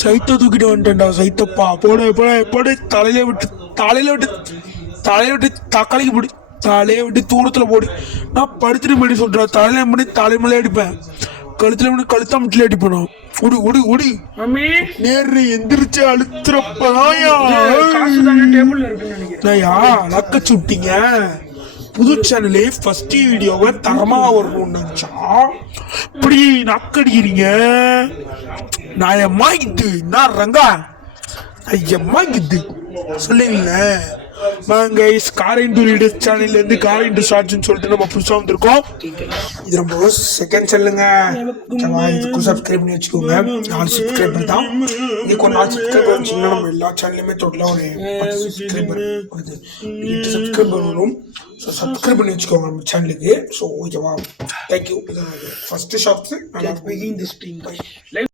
சைத்த தூக்கிட்டு வந்துட்டேன்டா சைத்தப்பா. போடு போட போடு. தலையில விட்டு தலையில விட்டு தலையில விட்டு தக்காளிக்கு போடு. தலையை விட்டு தூரத்துல போடு. நான் படுத்துட்டு பண்ணி சொல்றேன். தலையில பண்ணி தலைமலை அடிப்பேன். கழுத்துல பண்ணி கழுத்தா முட்டில அடிப்பேன். ஓடி ஓடி ஓடி நேரு எந்திரிச்சு அழுத்துறப்பதாயா லக்க சுட்டிங்க. புது சேனலே ஃபர்ஸ்ட் வீடியோவை தரமா வரணும்னு நினைச்சா இப்படி நக்கடிக்கிறீங்க. நான் எம்மாங்கிட்டு நான் ரங்கா எம்மாங்கிட்டு சொல்லுவீங்க. கைஸ் காரைண்டு லீடர்ஸ் சேனல்ல இருந்து காரைண்டு ஷார்ட்ஸ்னு சொல்லிட்டு நம்ம புதுசா வந்திருக்கோம். இது நம்ம செகண்ட் சேனலுங்க. இதுக்கும் சப்ஸ்கிரைப் பண்ணி வச்சுக்கோங்க. 4 சப்ஸ்கிரைபர் தான். இன்னைக்கு ஒரு 4 சப்ஸ்கிரைபர் வச்சிங்கன்னா நம்ம எல்லா சேனல்லையுமே டோட்டலாக ஒரு 10 சப்ஸ்கிரைபர் வருது. 8 சப்ஸ்கிரைபர் வரும். ஸோ சப்ஸ்கிரைப் பண்ணி வச்சுக்கோங்க நம்ம சேனலுக்கு. ஸோ ஓகேவா, தேங்க்யூ. First shorts